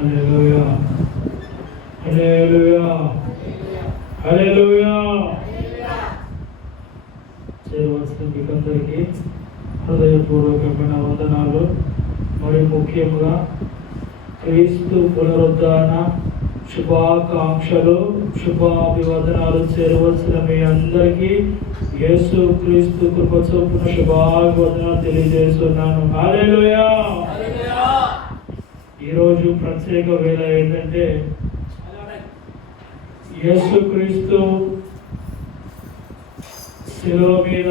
హల్లెలూయా హల్లెలూయా హల్లెలూయా. చేరవలసిన మీకందరికీ హృదయపూర్వకమైన వందనాలు. మరి ముఖ్యంగా క్రీస్తు పునరుద్ధాన శుభాకాంక్షలు, శుభాభివందనాలు. చేరవలసిన మీ అందరికీ యేసు క్రీస్తు కృప చొప్పున శుభాభివందనాలు తెలియజేస్తున్నాను. హల్లెలూయా. ఈరోజు ప్రత్యేక వేళ ఏంటంటే యేసు క్రీస్తు శిలువ మీద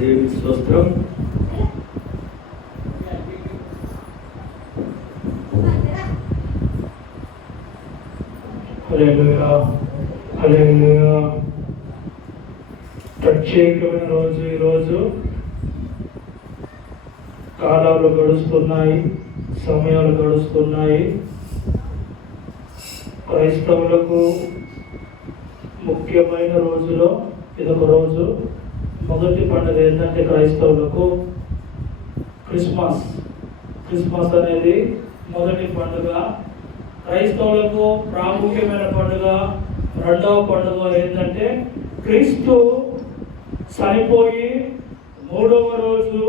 దేవుని స్తోత్రం. హల్లెలూయా హల్లెలూయా. ప్రత్యేకమైన రోజు ఈరోజు. కాలాలు గడుస్తున్నాయి, సమయాలు గడుస్తున్నాయి. క్రైస్తవులకు ముఖ్యమైన రోజులో ఇదొక రోజు. మొదటి పండుగ ఏంటంటే క్రైస్తవులకు క్రిస్మస్. క్రిస్మస్ అనేది మొదటి పండుగ. క్రైస్తవులకు ప్రాముఖ్యమైన పండుగ. రెండవ పండుగ ఏంటంటే క్రీస్తు చనిపోయి మూడవ రోజు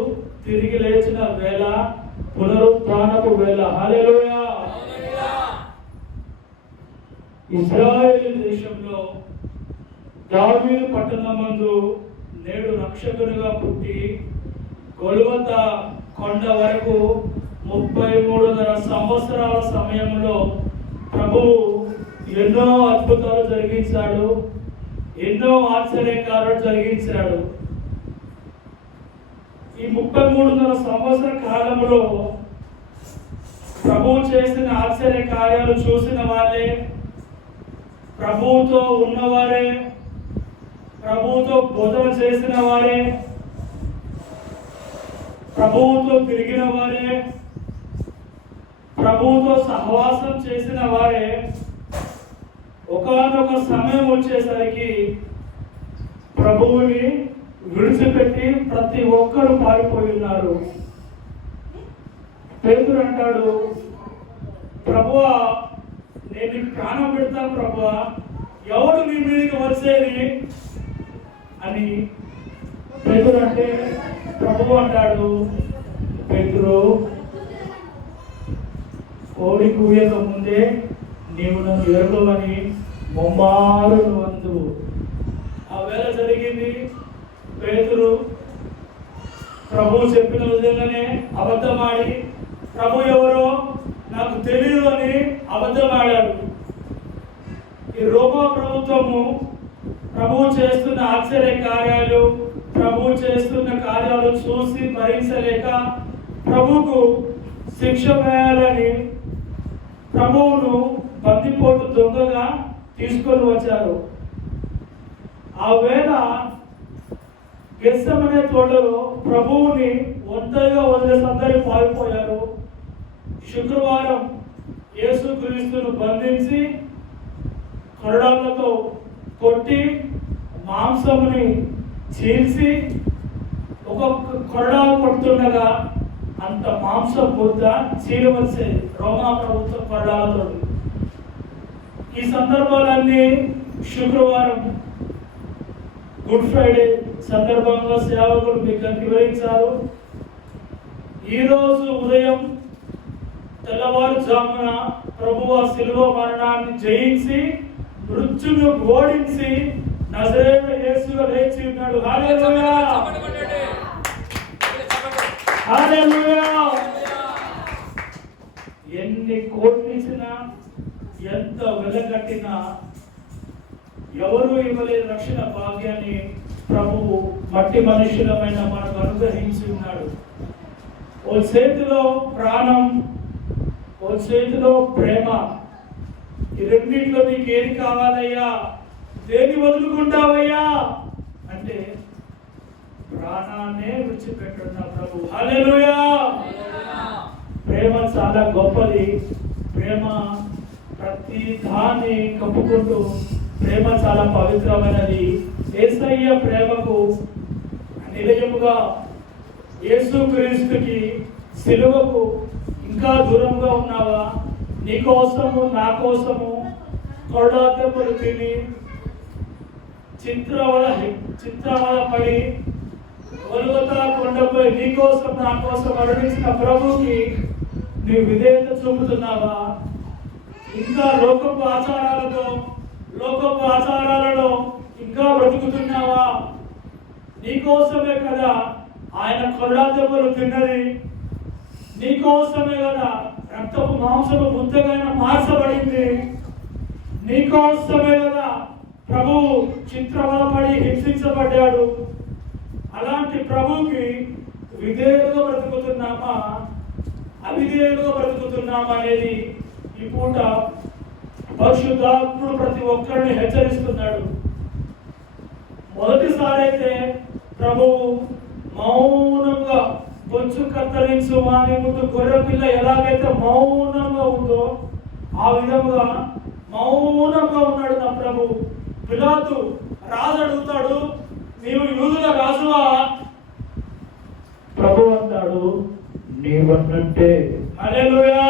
తిరిగి లేచిన వేళ, పునరుత్థానపు వేళ. హల్లెలూయా. ఇశ్రాయేలు దేశంలో దావీదు పట్టణమందు నేడు రక్షకునిగా పుట్టి గొల్గొత కొండ వరకు 33.5 సంవత్సరాల సమయంలో ప్రభువు ఎన్నో అద్భుతాలు జరిగించాడు, ఎన్నో ఆశ్చర్యకార్యాలు జరిగించాడు. ఈ 33.5 సంవత్సర కాలంలో ప్రభువు చేసిన ఆశ్చర్య కార్యాలు చూసిన వాళ్ళే, ప్రభువుతో ఉన్నవారే, ప్రభువుతో బోధన చేసిన వారే, ప్రభువుతో తిరిగిన వారే, ప్రభువుతో సహవాసం చేసిన వారే ఒకానొక సమయం వచ్చేసరికి ప్రభువుని విడిచిపెట్టి ప్రతి ఒక్కరు పారిపోయి ఉన్నారు. పేతురు అంటాడు, ప్రభువా నేను నీకు ప్రాణం పెడతాను ప్రభువా, ఎవడు నీ మీదకి వచ్చేది అని పేతురు అంటే, ప్రభువు అంటాడు, పేతురు కోడి కూయక ముందే నీవు నన్ను ఎరుగవని ముమ్మారు నువ్వు. ఆ వేళ జరిగింది. పేతురు ప్రభువు చెప్పిన విధంగానే అబద్ధమాడి, ప్రభు ఎవరో నాకు తెలియదు అని అబద్ధమాడాడు. ఈ రోమా ప్రభుత్వము ప్రభువు చేస్తున్న ఆశ్చర్య కార్యాలు, ప్రభువు చేస్తున్న కార్యాలు చూసి భరించలేక ప్రభువుకు శిక్ష వేయాలని ప్రభువును బందిపోటు దొంగగా తీసుకొని వచ్చారు. ఆ వేళ గెత్సెమనే తోటలో ప్రభువుని ఒంటరిగా వదిలేసి అందరూ పారిపోయారు. శుక్రవారం యేసుక్రీస్తును బంధించి కొరడాలతో కొట్టి మాంసముని చీల్చి ఒక్కొక్క కొరడా కొడుతుండగా అంత మాంసం ముద్ద చీలవచ్చే రోమా ప్రభుత్వం కొరడాలతో. ఈ సందర్భాలన్నీ శుక్రవారం గుడ్ ఫ్రైడే సందర్భంగా సేవకులు మీకు వివరించారు. ఈరోజు ఉదయం తెల్లవారుజామున ప్రభువు శిలువ మరణాన్ని జయించి మృత్యును ఓడించి నజరేయుడు యేసుగా లేచి ఉన్నాడు. హల్లెలూయా హల్లెలూయా. ఎన్ని కోట్లిచ్చినా, ఎంత వెలగట్టినా ఎవరు ఇవ్వలేని రక్షణ భాగ్యాన్ని ప్రభువు మట్టి మనుషులమైన మనకు అనుగ్రహించి ఉన్నాడు. ఓ చేతిలో ప్రాణం, ఓ చేతిలో ప్రేమ. ఈ రెండింటిలో నీకు ఏది కావాలయ్యా, దేని వదులుకుంటావయ్యా అంటే ప్రాణాన్నే విడిచిపెట్టున్న ప్రభు. హల్లెలూయా. ప్రేమ చాలా గొప్పది. ప్రేమ ప్రతి దాన్ని కప్పుకుంటూ ప్రేమ చాలా పవిత్రమైనది. యేసయ్య ప్రేమకు నిజముగా యేసుక్రీస్తుకి సిలువకు ఇంకా దూరంగా ఉన్నావా? నీ కోసము నా కోసము కొరడాదెబ్బలు తిని చిత్రవద పడి గొల్గొతా కొండపై నీ కోసం నా కోసం మరణించిన ప్రభువుకి నీ విధేయత చూపుతున్నావా? ఇంకా లోకపు ఆచారాలలో ఇంకా బ్రతుకుతున్నావా? నీకోసమే కదా ఆయన కొరడాదెబ్బలు తిన్నది, నీకోసమే కదా రక్తపు మాంసము ముద్దగా మార్చబడింది, నీకోసమే కదా ప్రభువు చిత్రవదపడి హింసించబడ్డాడు. అలాంటి ప్రభువుకి విధేయులుగా బ్రతుకుతున్నామా, అవిధేయులుగా బ్రతుకుతున్నామా అనేది ఈ పూట పరిశుద్ధాత్ముడు ప్రతి ఒక్కరిని హెచ్చరిస్తున్నాడు. మొదటిసారి అయితే ప్రభువు మౌనంగా బొచ్చు కత్తరించు వాని ముందు గొర్రె పిల్ల ఎలాగైతే మౌనంగా ఉందో ఆ విధంగా మౌనంగా ఉన్నాడు నా ప్రభు. పిలాతు రాజు అడుగుతాడు, నీవు యూదుల రాజువా? ప్రభు అంటాడు, నీవన్నంటే. హల్లెలూయా.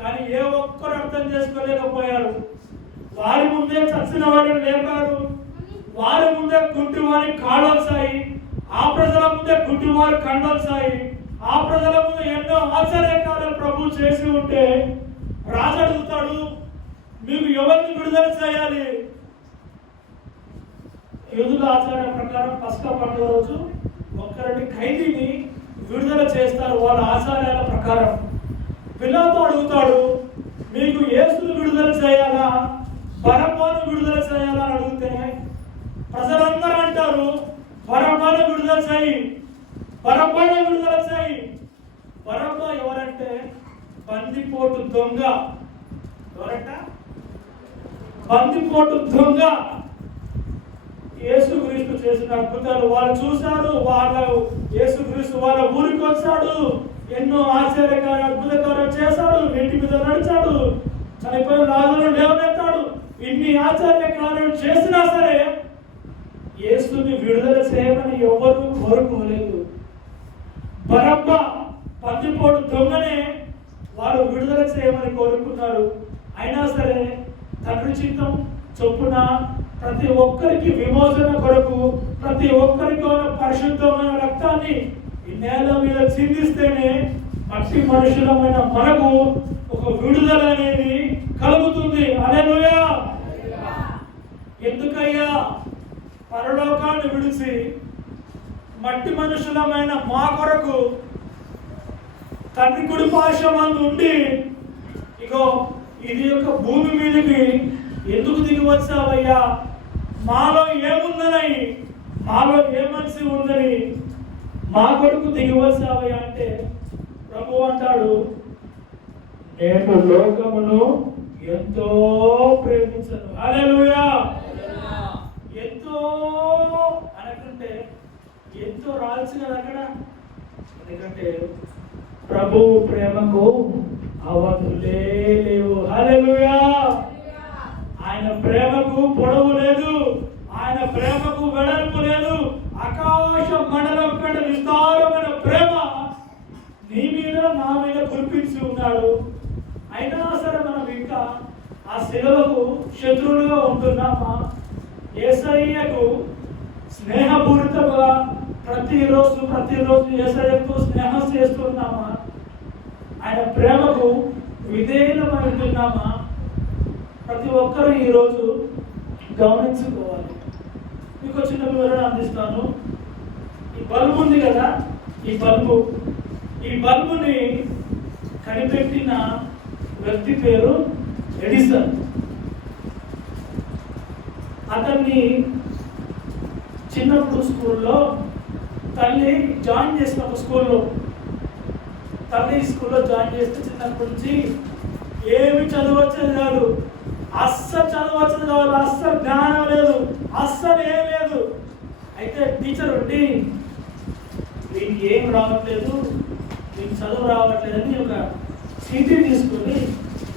కానీ ఏ ఒక్కరు అర్థం చేసుకోలేకపోయారు. వారి ముందే చచ్చిన వాడిని లేపారు, వారి ముందే గుడ్డి వారి కాళ్ళొచ్చాయి, ఆ ప్రజల ముందే గుడ్డి వారి కండొచ్చాయి, ఆ ప్రజల ముందు ఎన్నో ఆశ్చర్యకార్యాలు ప్రభు చేసి ఉంటే రాజు అడుగుతాడు, మీకు ఎవరిని విడుదల చేయాలి? యూదుల ఆచారం ప్రకారం పస్కా పండుగ రోజు ఒక్కరిని ఖైదీని విడుదల చేస్తారు వాళ్ళ ఆచారాల ప్రకారం. పిలాతు అడుగుతాడు, మీకు యేసును విడుదల చేయాలా, బరబ్బను విడుదల చేయాలా అని అడిగితే ప్రజలందరూ అంటారు, బరబ్బను విడుదల చేయి, బరబ్బను విడుదల చేయి. బరబ్బ ఎవరంటే బందిపోటు దొంగ. ఎవరంట? బందిపోటు దొంగ. యేసుక్రీస్తు చేసిన అద్భుతాలు వాళ్ళు చూశారు. యేసుక్రీస్తు వాళ్ళ ఊరికి వచ్చాడు, ఎన్నో ఆశ్చర్యకార్య అద్భుతకార్యాలు చేశాడు, నీటి మీద నడిచాడు, చనిపోయిన రాజులను లేవనెత్తాడు. ఇన్ని ఆశ్చర్యకార్యాలు చేసినా సరే యేసుని విడుదల చేయమని ఎవరు కోరుకోలేదు. బరబ్బ బందిపోటు దొంగనే వారు విడుదల చేయమని కోరుకున్నారు. అయినా సరే తండ్రి చిత్తం చొప్పున ప్రతి ఒక్కరికి విమోచన కొరకు ప్రతి ఒక్కరికి పరిశుద్ధమైన రక్తాన్ని ఈ నేల మీద చిందిస్తేనే మట్టి మనుషులమైన మనకు ఒక విడుదల అనేది కలుగుతుంది. హల్లెలూయా. ఎందుకయ్యా పరలోకాన్ని విడిచి మట్టి మనుషులమైన మా కొరకు తండ్రి కుడి పార్శ్వమందు ఉండి ఇగో ఇది యొక్క భూమి మీదకి ఎందుకు దిగి వచ్చావయ్యా? మాలో ఏముందని, మాలో ఏ మనిషి ఉందని మా కొడుకు దిగి వచ్చావయ్యా అంటే ప్రభు అంటాడు, నేను లోకమును ఎంతో ప్రేమించను. హల్లెలూయా. ఎంతో అనకంటే ఎంతో రాల్సి కదా అక్కడ. ఎందుకంటే ప్రభు ప్రేమకు అవధులే లేవు. హల్లెలూయా. ఆయన ప్రేమకు పొడవు లేదు, ఆయన ప్రేమకు వెడల్పు లేదు. ఆకాశ మండలం కంటే విస్తారమైన ప్రేమ నీ మీద నా మీద కురిపించి ఉన్నాడు. అయినా సరే మనం ఇంకా ఆ శిలువకు శత్రువులుగా ఉంటున్నామా? యేసయ్యకు స్నేహపూరితంగా ప్రతిరోజు యేసయ్యకు స్నేహం చేస్తున్నామా? ఆయన ప్రేమకు విధేయులమై ఉంటున్నామా? ప్రతి ఒక్కరూ ఈరోజు గమనించుకోవాలి. మీకు చిన్న వివరణ అందిస్తాను. ఈ బల్బు ఉంది కదా, ఈ బల్బుని కనిపెట్టిన వ్యక్తి పేరు ఎడిసన్. అతన్ని చిన్నప్పుడు స్కూల్లో తల్లి జాయిన్ చేసిన ఒక స్కూల్లో జాయిన్ చేస్తే చిన్నప్పటి నుంచి ఏమి చదవచ్చేది కాదు, అస్సలు చదవచ్చేది కాదు, అస్సలు జ్ఞానం లేదు, అస్సలు ఏం లేదు. అయితే టీచర్ ఉండి వీనికి ఏం రావట్లేదు, మీకు చదువు రావట్లేదని ఒక చీటీ తీసుకొని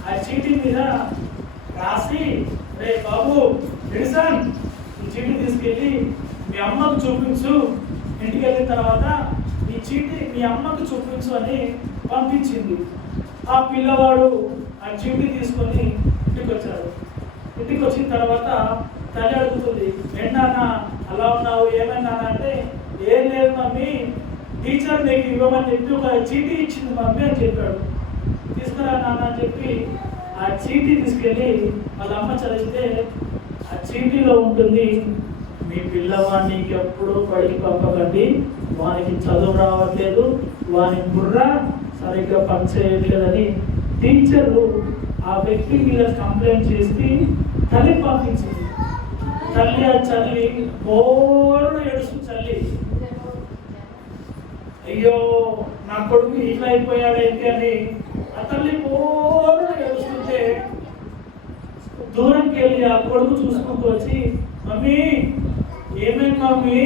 ఆ చీటీ మీద రాసి, రే బాబు ఎడిసన్, ఈ చీటీ తీసుకెళ్ళి మీ అమ్మకు చూపించు, ఇంటికి వెళ్ళిన తర్వాత ఈ చీటీ మీ అమ్మకు చూపించు అని పంపించింది. ఆ పిల్లవాడు ఆ చీటీ తీసుకొని ఇంటికి వచ్చాడు. ఇంటికి వచ్చిన తర్వాత తల్లి అడుగుతుంది, ఏంటన్నా అలా ఉన్నావు, ఏమైనా అంటే, ఏం లేదు మమ్మీ, టీచర్ నీకు ఇవ్వమని చెప్పి ఒక చీటీ ఇచ్చింది మమ్మీ అని చెప్పాడు. తీసుకురా నాన్న అని చెప్పి ఆ చీటీ తీసుకెళ్ళి వాళ్ళ అమ్మ చదివితే ఆ చీటీలో ఉంటుంది, మీ పిల్లవాడిని ఎప్పుడు బడికి పంపకండి, వానికి చదువు రావట్లేదు, వాని బుర్ర సరిగ్గా పనిచేయట్లేదని టీచరు ఆ వ్యక్తి మీద కంప్లైంట్ చేసి తల్లి పంపించింది. తల్లి ఆ చల్లి బోరున ఏడుస్తుంది. తల్లి, అయ్యో నా కొడుకు ఇట్లా అయిపోయాడైతే అని ఆ తల్లి బోరున ఏడుస్తుంటే దూరంకి వెళ్ళి ఆ కొడుకు చూసుకుంటూ వచ్చి, మమ్మీ ఏమైంది మమ్మీ,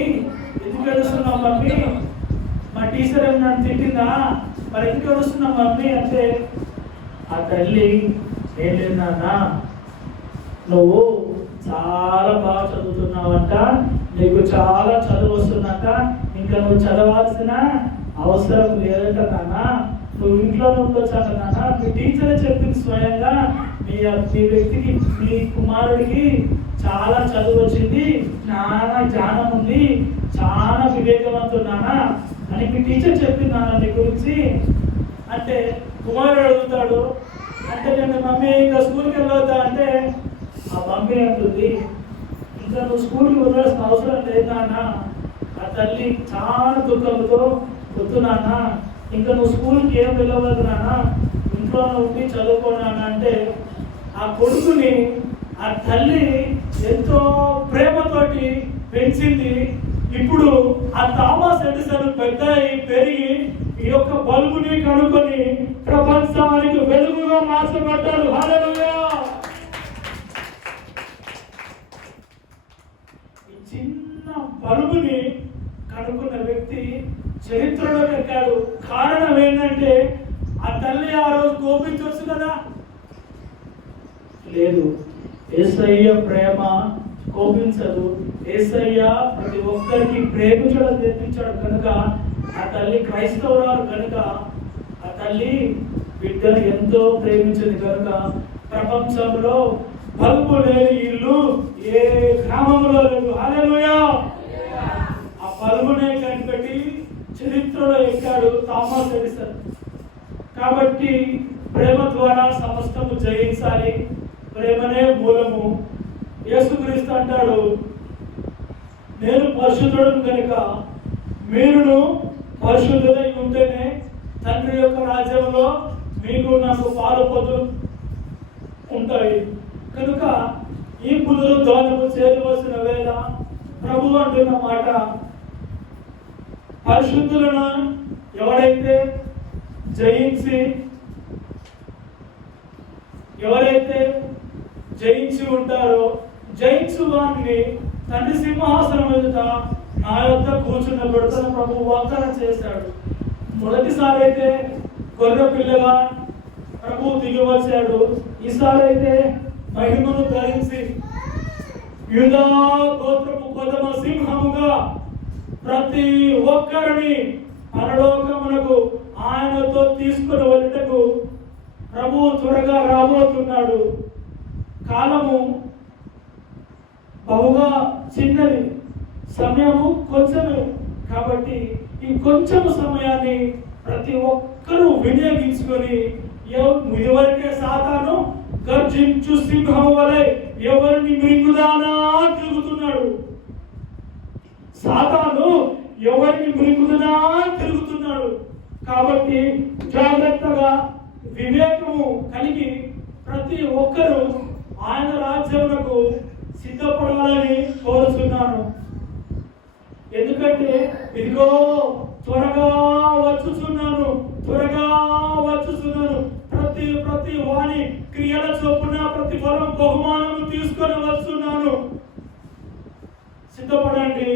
ఎందుకు ఏడుస్తున్నావు మమ్మీ, మా టీచర్ ఏమన్నా తిట్టిందా, మరి ఎందుకు ఏడుస్తున్నావు మమ్మీ అంటే, ఆ తల్లి, ఏం లేదు నాన్న, నువ్వు చాలా బాగా చదువుతున్నావంట, నీకు చాలా చదువు వస్తుందంట, ఇంకా నువ్వు చదవాల్సిన అవసరం లేదంట నాన్న, నువ్వు ఇంట్లోనే ఉండొచ్చాక నాన్న, మీ టీచరే చెప్పింది స్వయంగా, మీ వ్యక్తికి, మీ కుమారుడికి చాలా చదువు వచ్చింది, చాలా జ్ఞానం ఉంది, చాలా వివేకవంతున్నానా అని మీ టీచర్ చెప్పింది నాన్న నీ గురించి అంటే, కుమారుడు అడుగుతాడు, అంటే నేను మమ్మీ ఇంకా స్కూల్కి వెళ్ళొద్దా అంటే, ఆ మమ్మీ అంటుంది, ఇంకా నువ్వు స్కూల్కి వెళ్ళాల్సిన అవసరం లేదు నాన్న. ఆ తల్లి చాలా దుఃఖంతో, వద్దు నాన్న, ఇంకా నువ్వు స్కూల్కి ఏం వెళ్ళవద్దు నాన్న, ఇంట్లో ఉండి చదువుకోనాన్న అంటే, ఆ కొడుకుని ఆ తల్లి ఎంతో ప్రేమతోటి పెంచింది. ఇప్పుడు ఆ థామస్ ఎడిసన్ పెద్ద పెరిగి ఈ యొక్క బల్బుని కనుక్కొని ప్రపంచానికి వెలుగుగా మార్చబడ్డాడు. హల్లెలూయా. ఈ చిన్న బల్బుని కనుక్కున్న వ్యక్తి చరిత్రలో ఎక్కాడు. కారణం ఏంటంటే, ఆ తల్లి ఆ రోజు కోపించవచ్చు కదా, లేదు, యేసయ్య ప్రేమ కోపించదు, యేసయ్య ప్రతి ఒక్కరికి ప్రేమించడం నేర్పించాడు కనుక, ఆ తల్లి క్రైస్తవురాలు కనుక, ఆ తల్లి బిడ్డను ఎంతో ప్రేమించింది కనుక, ప్రపంచంలో బల్బు లేని ఇల్లు ఏ గ్రామంలో లేదు. హల్లెలూయా. ఆ బల్బునే కనిపెట్టి చరిత్రలో ఎక్కాడు థామస్ ఎడిసన్. కాబట్టి ప్రేమ ద్వారా సమస్తము జయించాలి, ప్రేమనే మూలము. యేసుక్రీస్తు అంటాడు, నేను పరిశుద్ధుడను కనుక మీరును పరిశుద్ధులై ఉంటేనే తండ్రి యొక్క రాజ్యంలో మీకు నాకు పాలు పొందులు ఉంటాయి. కనుక ఈ పునరుద్ధానము చేరవలసిన వేళ ప్రభు అంటున్న మాట, పరిశుద్ధులను ఎవరైతే జయించి ఉంటారో, జయించు వారిని తండ్రి సింహాసనం ఎదుట నా యొద్ద కూర్చున్న పెడతను ప్రభు వాగ్దానం చేశాడు. మొదటిసారి అయితే గొర్రె పిల్లగా ప్రభు దిగి వచ్చాడు. ఈసారి అయితే మహిమను ధరించి యూదా గోత్రపు కొదమ సింహముగా ప్రతి ఒక్కరిని పరలోకమునకు ఆయనతో తీసుకుని వెళ్ళటకు ప్రభు త్వరగా రాబోతున్నాడు. కాలము బహుగా చిన్నది, సమయము కొంచెమే. కాబట్టి ఈ కొంచెం సమయాన్ని ప్రతి ఒక్కరూ వినియోగించుకొని, ఎవరికే సాతాను గర్జించు సింహం వలె ఎవరిని మృంగుదానా తిరుగుతున్నాడు. సాతాను ఎవరిని మృంగుదానా తిరుగుతున్నాడు. కాబట్టి జాగ్రత్తగా వివేకము కలిగి ప్రతి ఒక్కరూ ఆయన రాజ్యమునకు సిద్ధపడాలని కోరుతున్నాను. ఎందుకంటే ఇదిగో త్వరగా వచ్చుచున్నాను. ప్రతి వాని క్రియల చొప్పున ప్రతిఫలం బహుమానము తీసుకొని వస్తున్నాను. సిద్ధపడండి.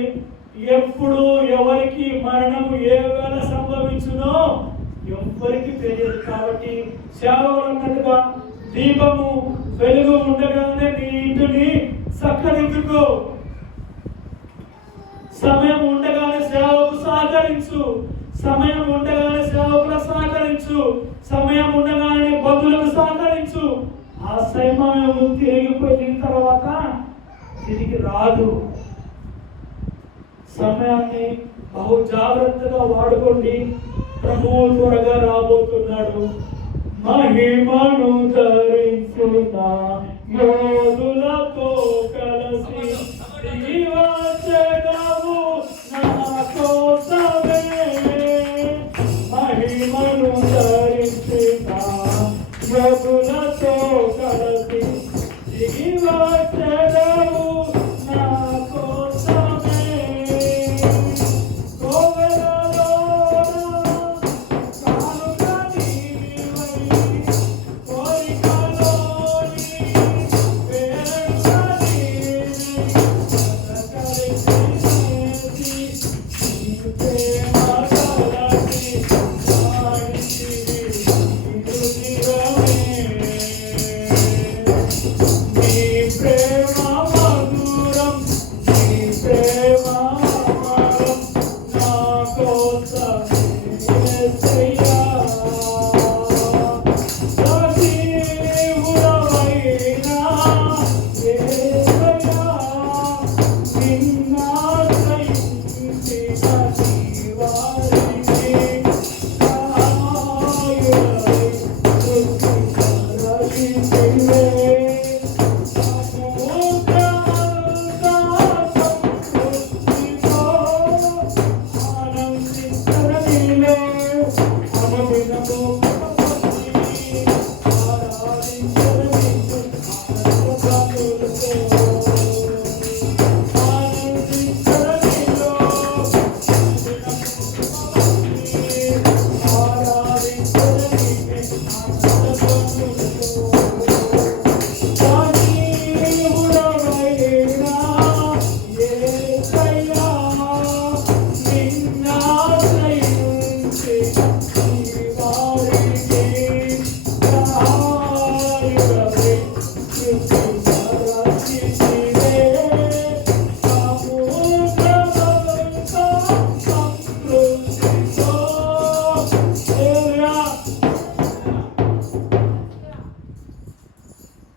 ఎప్పుడు ఎవరికి మరణము ఏ వేళ సంభవించునో ఎవరికి తెలియదు. కాబట్టి సేవకులు అన్నట్టుగా దీపము వెలుగు ఉండగానే నీ ఇంటిని చక్కదిద్దుకో. సమయం ఉండగానే సేవకు సహకరించు. సమయం ఉండగానే సేవకులకు సహకరించు. సమయం ఉండగానే బంధువులకు సహకరించు. ఆ సమయం తిరిగిపోయిన తర్వాత తిరిగి రాదు. సమయాన్ని బహు జాగ్రత్తగా వాడుకోండి. ప్రభువు త్వరగా రాబోతున్నాడు. మహిమను ధరించిన యోధులతో కలిసి వచ్చెదవు నా కోసమే. మహిమను ధరించిన యోధులతో కలిసి వచ్చెదవు నా కోసమే.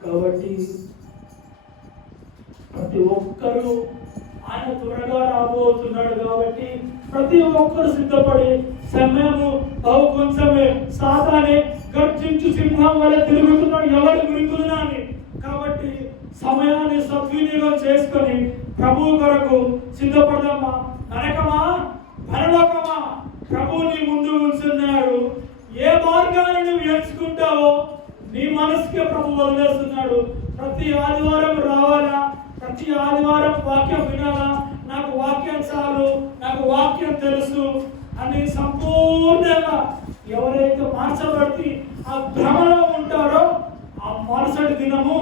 కాబట్టి ప్రతి ఒక్కరూ ఆయన త్వరగా రాబోతున్నాడు. కాబట్టి ప్రతి ఒక్కరు సిద్ధపడి, సమయము బహు కొంచెమే, సాతానే గర్జించు సింహం వల్ల తిరుగుతున్నాడు ఎవరి గురించునా అని. కాబట్టి సమయాన్ని సద్వినియోగం చేసుకొని ప్రభువు కొరకు సిద్ధపడదామా. నరకమా పరలోకమా ప్రభువు నీ ముందు ఉంచున్నాడు. ఏ మార్గాన్ని నువ్వు ఎంచుకుంటావో నీ మనసుకే ప్రభు వదిలేస్తున్నాడు. ప్రతి ఆదివారం రావాలా, ప్రతి ఆదివారం వాక్యం వినాలా, నాకు వాక్యం చాలు, నాకు వాక్యం తెలుసు అని సంపూర్ణంగా ఎవరైతే మార్చబడి ఆ భ్రమలో ఉంటారో ఆ మరుసటి దినము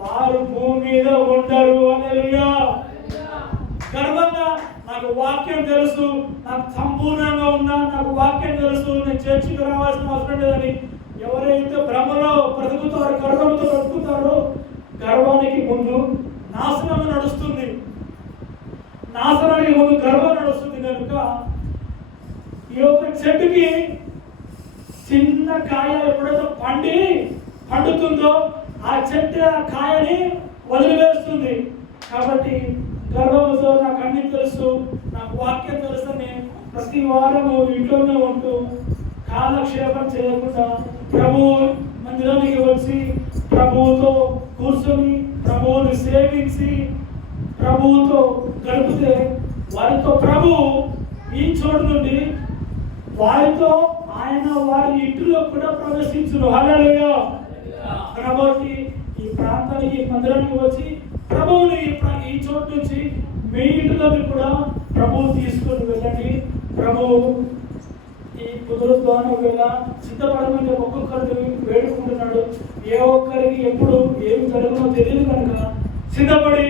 వారు భూమి మీద ఉండరు. హల్లెలూయా. గర్వంగా నాకు వాక్యం తెలుసు, నాకు సంపూర్ణంగా ఉన్నా, నాకు వాక్యం తెలుసు, నేను చర్చికి రావాల్సిన అవసరం లేదని ఎవరైతే భ్రమలో బ్రతుకుతారో, గర్వంతో బ్రతుకుతారో, గర్వానికి ముందు నాశనం నడుస్తుంది. నాశనానికి ముందు గర్వం నడుస్తుంది. కనుక ఈ యొక్క చెట్టుకి చిన్న కాయ ఎప్పుడైతే పండుతుందో ఆ చెట్టు ఆ కాయని వదిలివేస్తుంది. కాబట్టి గర్వంతో నాకు అన్ని తెలుసు, నాకు వాక్యం తెలుసు అని ప్రతి వారము ఇంట్లోనే ఉంటూ కాలక్షేపం చేయకుండా ప్రభు మందిరానికి వచ్చి ప్రభువుతో కూర్చొని ప్రభువుని సేవించి ప్రభువుతో గడిపితే వారితో ప్రభు ఈ చోటు నుండి వారితో ఆయన వారి ఇంటిలో కూడా ప్రవేశించును. హల్లెలూయా. కాబట్టి ఈ ప్రాంతానికి మందిరానికి వచ్చి ప్రభువుని ఈ చోటు నుంచి మీ ఇంటిలోకి కూడా ప్రభువు తీసుకొని వెళ్ళండి. ప్రభువు ఈ పునరుద్ధాన వేళ సిద్ధపడమని ఒక్కొక్కరికి వేడుకుంటున్నాడు. ఏ ఒక్కరికి ఎప్పుడు ఏమి జరుగుతుందో తెలియదు కనుక సిద్ధపడి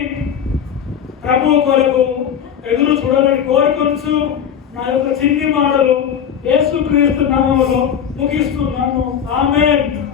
ప్రభువు కొరకు ఎదురు చూడాలని కోరుకొచ్చు. నా యొక్క చిన్ని మాటలు యేసుక్రీస్తు నామములో ముగిస్తున్నాను. ఆమేన్.